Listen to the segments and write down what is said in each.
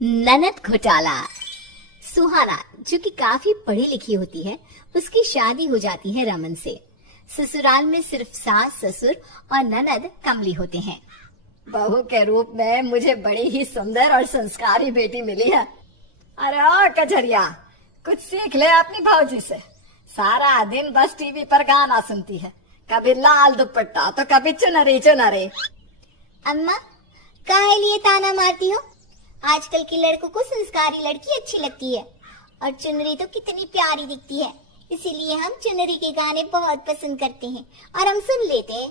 ननद घोटाला। सुहाना, जो कि काफी पढ़ी लिखी होती है, उसकी शादी हो जाती है रमन से। ससुराल में सिर्फ सास, ससुर और ननद कमली होते हैं। बहू के रूप में मुझे बड़ी ही सुंदर और संस्कारी बेटी मिली है। अरे ओ कजरिया, कुछ सीख ले अपनी भाऊजी से। सारा दिन बस टीवी पर गाना सुनती है, कभी लाल दुपट्टा तो कभी चुनरी चुनरी। अम्मा, काहे लिए ताना मारती हो? आजकल के लड़कों को संस्कारी लड़की अच्छी लगती है और चुनरी तो कितनी प्यारी दिखती है, इसीलिए हम चुनरी के गाने बहुत पसंद करते हैं और हम सुन लेते हैं।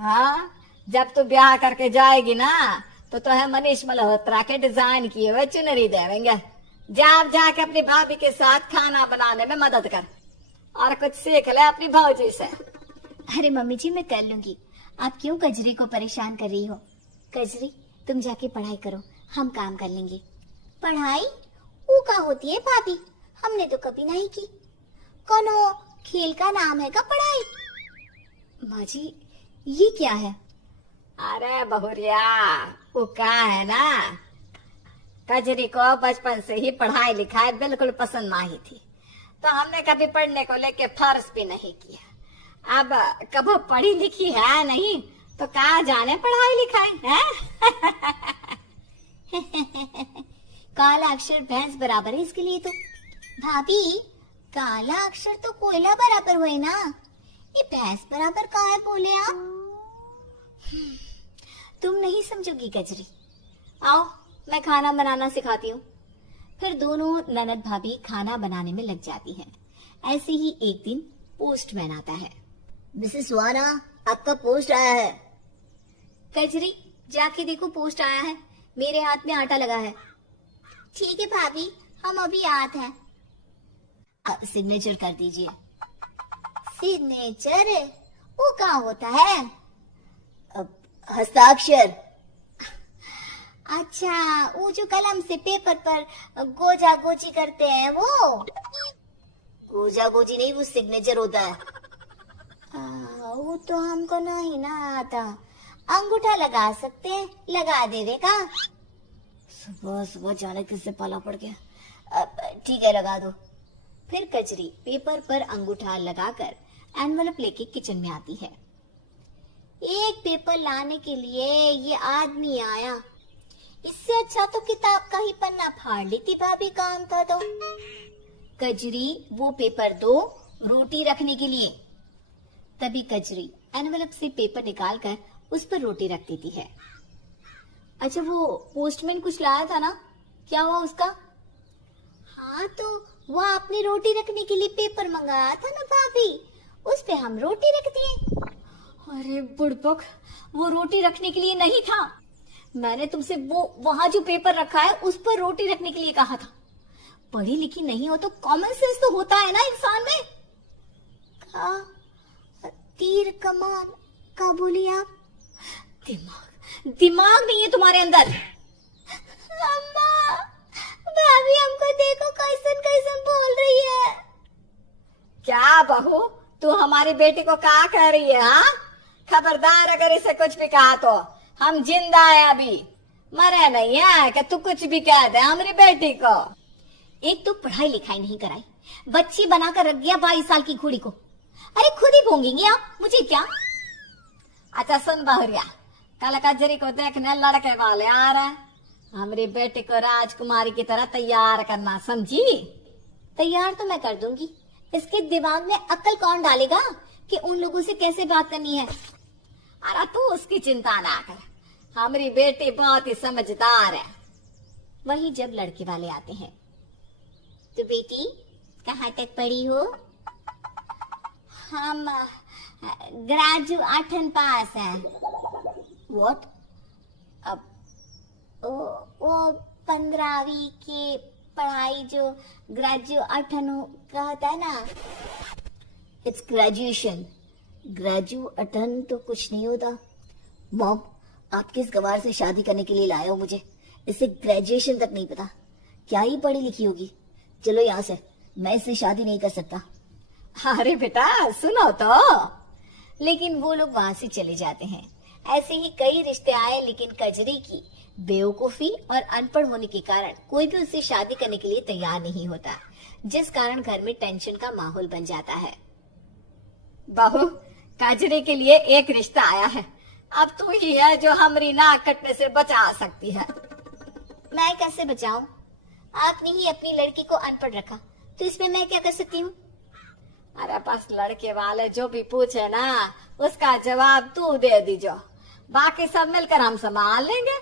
हाँ, जब तू ब्याह करके जाएगी ना तो है मनीष मल्होत्रा के डिजाइन किए हुए चुनरी देवेंगे। जाके अपनी भाभी के साथ खाना बनाने में मदद कर और कुछ सीख ले अपनी भाऊजी से। अरे मम्मी जी, मैं कर लूंगी। आप क्यों कजरी को परेशान कर रही हो? कजरी, तुम जाके पढ़ाई करो, हम काम कर लेंगे। पढ़ाई वो का होती है भाभी? हमने तो कभी नहीं की। कोनो खेल का नाम है का पढ़ाई? माँ जी, ये क्या है? अरे बहुरिया, वो क्या है ना, कजरी को बचपन से ही पढ़ाई लिखाई बिल्कुल पसंद नहीं थी, तो हमने कभी पढ़ने को लेके फर्ज भी नहीं किया। अब कभी पढ़ी लिखी है नहीं तो कहाँ जाने पढ़ाई लिखाई है। काला अक्षर भैंस बराबर है इसके लिए तो। भाभी, काला अक्षर तो कोयला बराबर हुए ना, ये भैंस बराबर काहे बोले आप? तुम नहीं समझोगी कजरी। आओ, मैं खाना बनाना सिखाती हूँ। फिर दोनों ननद भाभी खाना बनाने में लग जाती हैं। ऐसे ही एक दिन पोस्टमैन आता है। मिसेस सुहाना, आपका पोस्ट आया है। कजरी, जाके देखो, पोस्ट आया है। मेरे हाथ में आटा लगा है। ठीक है भाभी, हम अभी आते हैं। सिग्नेचर कर दीजिए। सिग्नेचर वो क्या होता है? हस्ताक्षर। अच्छा, वो जो कलम से पेपर पर गोजा गोजी करते हैं वो? गोजा गोजी नहीं, वो सिग्नेचर होता है। वो तो हमको नहीं ना आता। अंगूठा लगा सकते हैं, लगा देगा। सुबह सुबह जाने किससे पाला पड़ गया। ठीक है, लगा दो। फिर कजरी पेपर पर अंगूठा लगाकर एनवलप लेके किचन में आती है। एक पेपर लाने के लिए ये आदमी आया। इससे अच्छा तो किताब का ही पन्ना फाड़ लेती भाभी, काम था तो। कजरी, वो पेपर दो रोटी रखने के लिए। तभी कजरी एनवलप से पेपर निकालकर उस पर रोटी रख देती है। अच्छा, वो पोस्टमैन कुछ लाया था ना, क्या हुआ उसका? हाँ, तो वो आपने रोटी रखने के लिए पेपर मंगाया था ना भाभी, उस पे हम रोटी रख दिए। अरे बुड़बक, वो रोटी रखने के लिए नहीं था। मैंने तुमसे वो वहां जो पेपर रखा है उस पर रोटी रखने के लिए कहा था। पढ़ी लिखी नहीं हो तो कॉमन सेंस तो होता है ना इंसान में। तीर कमान का बोली आप? दिमाग नहीं है तुम्हारे अंदर। अम्मा, भाभी हमको देखो कैसन कैसन बोल रही है। क्या बहू, तू हमारी बेटी को क्या कह रही है? हाँ, खबरदार अगर इसे कुछ भी कहा तो हम जिंदा है, अभी मरे नहीं है कि तू कुछ भी कह दे हमारी बेटी को। एक तो पढ़ाई लिखाई नहीं कराई, बच्ची बनाकर रख दिया 22 साल की घोड़ी को। अरे खुद ही भोंगेंगे आप, मुझे क्या? अच्छा सुन बहुरिया, कल कजरी को देखने लड़के वाले आ रहे हैं। हमारी बेटी को राजकुमारी की तरह तैयार करना, समझी? तैयार तो मैं कर दूंगी, इसके दिमाग में अक्ल कौन डालेगा कि उन लोगों से कैसे बात करनी है? अरे तू उसकी चिंता ना कर, हमारी बेटी बहुत ही समझदार है। वही जब लड़के वाले आते हैं। तो बेटी, कहाँ तक पढ़ी हो? हम ग्रेजुएशन पास हैं। व्हाट? अब वो 15वीं की पढ़ाई जो ग्रेजुएशन कहता है ना, इट्स ग्रेजुएशन। ग्रेजुएशन तो कुछ नहीं होता। मॉम, आप किस गवार से शादी करने के लिए लाए हो मुझे? इसे ग्रेजुएशन तक नहीं पता, क्या ही पढ़ी लिखी होगी। चलो यहाँ से, मैं इससे शादी नहीं कर सकता। अरे बेटा सुनो तो। लेकिन वो लोग वहां से चले जाते हैं। ऐसे ही कई रिश्ते आए, लेकिन कजरी की बेवकूफी और अनपढ़ होने के कारण कोई भी उससे शादी करने के लिए तैयार नहीं होता, जिस कारण घर में टेंशन का माहौल बन जाता है। बहू, कजरी के लिए एक रिश्ता आया है। अब तू ही है जो हमारी नाक कटने से बचा सकती है। मैं कैसे बचाऊं? आपने ही अपनी लड़की को अनपढ़ रखा, तो इसमें मैं क्या कर सकती हूँ? अरे बस लड़के वाले जो भी पूछे ना, उसका जवाब तू दे दीजो, बाकी सब मिलकर हम संभाल लेंगे।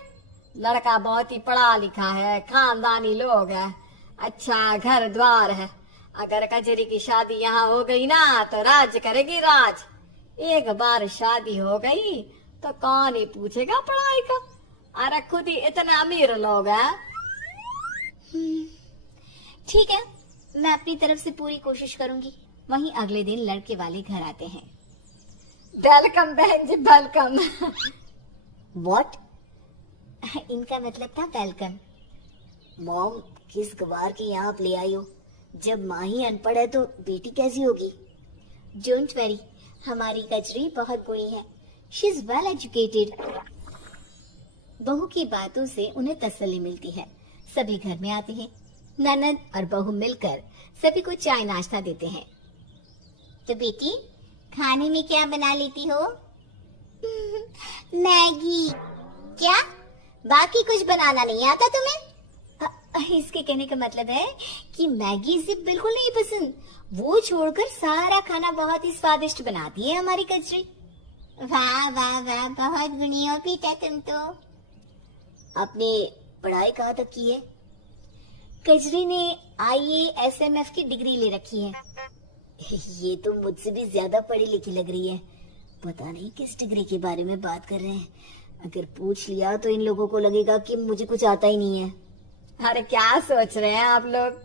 लड़का बहुत ही पढ़ा लिखा है, खानदानी लोग है, अच्छा घर द्वार है। अगर कजरी की शादी यहाँ हो गई ना तो राज करेगी राज। एक बार शादी हो गई तो कौन ही पूछेगा पढ़ाई का। अरे खुद ही इतने अमीर लोग हैं। ठीक है, मैं अपनी तरफ से पूरी कोशिश करूंगी। वहीं अगले दिन लड़के वाले घर आते हैं। वेलकम बहन जी, वेलकम। व्हाट? इनका मतलब था वेलकम। मॉम, किस गवार के यहाँ आप ले आई हो? जब माँ ही अनपढ़ है तो बेटी कैसी होगी? डोंट वरी, हमारी कजरी बहुत गुणी है। She is well educated. बहू की बातों से उन्हें तसल्ली मिलती है। सभी घर में आते हैं। ननद और बहू मिलकर सभी को चाय नाश्ता देते हैं। तो बेटी, खाने में क्या बना लेती हो? मैगी। क्या बाकी कुछ बनाना नहीं आता तुम्हें? इसके कहने का मतलब है कि मैगी इसे बिल्कुल नहीं पसंद। वो छोड़कर सारा खाना बहुत ही स्वादिष्ट बनाती है हमारी कजरी। वाह वाह वाह, बहुत गुणी हो बेटा तुम तो। आपने पढ़ाई कहाँ तक की है? कजरी ने IASMF की डिग्री ले रखी है। ये तो मुझसे भी ज्यादा पढ़ी लिखी लग रही है। पता नहीं किस डिग्री के बारे में बात कर रहे हैं। अगर पूछ लिया तो इन लोगों को लगेगा कि मुझे कुछ आता ही नहीं है। अरे क्या सोच रहे हैं आप लोग?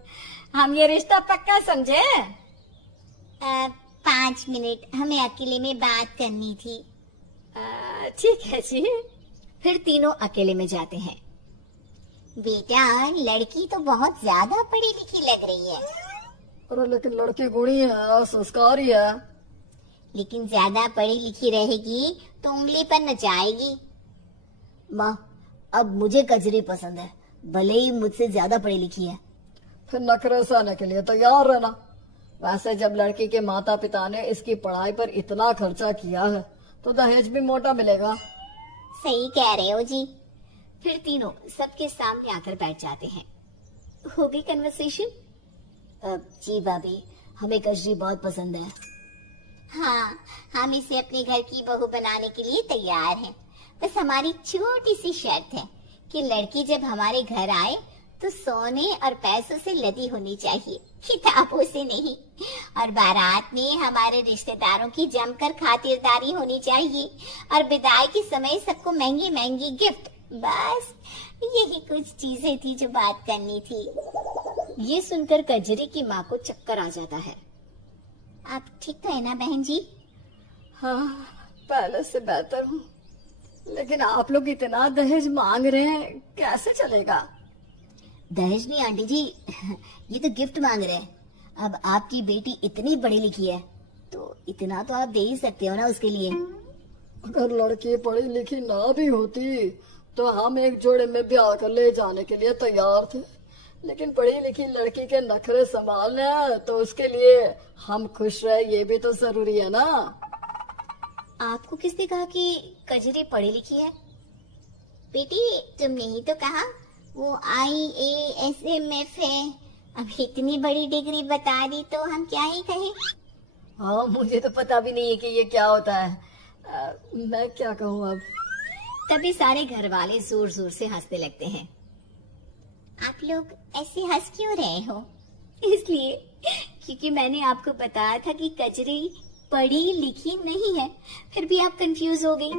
हम ये रिश्ता पक्का समझे? 5 मिनट, हमें अकेले में बात करनी थी। ठीक है जी। फिर तीनों अकेले में जाते हैं। बेटा, लड़की तो बहुत ज्यादा पढ़ी लिखी लग रही है। अरे लेकिन लड़की गुणी है, संस्कारी है। लेकिन ज्यादा पढ़ी लिखी रहेगी तो उंगली पर नचाएगी। माँ, अब मुझे कजरी पसंद है, भले ही मुझसे ज्यादा पढ़ी लिखी है। फिर नखरे सहने के लिए तैयार रहना। वैसे जब लड़की के माता पिता ने इसकी पढ़ाई पर इतना खर्चा किया है तो दहेज भी मोटा मिलेगा। सही कह रहे हो जी। फिर तीनों सबके सामने आकर बैठ जाते हैं। हो गई कन्वर्सेशन? जी भाभी, हमें कजरी बहुत पसंद है। हाँ, हम इसे अपने घर की बहू बनाने के लिए तैयार हैं। बस हमारी छोटी सी शर्त है कि लड़की जब हमारे घर आए तो सोने और पैसों से लदी होनी चाहिए, किताबों से नहीं। और बारात में हमारे रिश्तेदारों की जमकर खातिरदारी होनी चाहिए। और विदाई के समय सबको महंगी महंगी गिफ्ट। बस यही कुछ चीजें थी जो बात करनी थी। ये सुनकर कजरी की माँ को चक्कर आ जाता है। आप ठीक तो है ना बहन जी? हाँ, पहले से बेहतर हूँ। लेकिन आप लोग इतना दहेज मांग रहे हैं, कैसे चलेगा? दहेज नहीं आंटी जी, ये तो गिफ्ट मांग रहे हैं। अब आपकी बेटी इतनी पढ़ी लिखी है तो इतना तो आप दे ही सकते हो ना उसके लिए। अगर लड़की पढ़ी लिखी ना भी होती तो हम एक जोड़े में ब्याह कर ले जाने के लिए तैयार थे। लेकिन पढ़ी लिखी लड़की के नखरे संभालने हैं तो उसके लिए हम खुश रहे, ये भी तो जरूरी है ना। आपको किसने कहा कि कजरी पढ़ी लिखी है? बेटी, तुमने ही तो कहा वो IASMF है। अब इतनी बड़ी डिग्री बता दी तो हम क्या ही कहें। हाँ, मुझे तो पता भी नहीं है कि ये क्या होता है। मैं क्या कहूँ अब। तभी सारे घर वाले जोर जोर से हंसने लगते हैं। आप लोग ऐसे हंस क्यों रहे हो? इसलिए क्योंकि मैंने आपको बताया था कि कजरी पढ़ी लिखी नहीं है, फिर भी आप कंफ्यूज हो गई।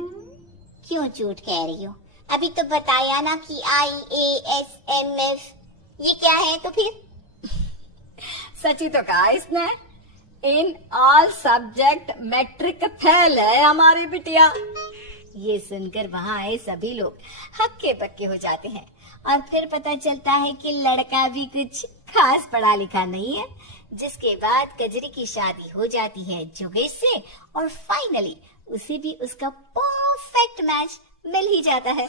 क्यों झूठ कह रही हो? अभी तो बताया ना कि IASMF ये क्या है। तो फिर सची तो कहा इसने। In all subject matric fail है हमारी बिटिया। ये सुनकर वहां आए सभी लोग हक्के बक्के हो जाते हैं। और फिर पता चलता है कि लड़का भी कुछ खास पढ़ा लिखा नहीं है। जिसके बाद कजरी की शादी हो जाती है जोगेश से। और फाइनली उसे भी उसका परफेक्ट मैच मिल ही जाता है।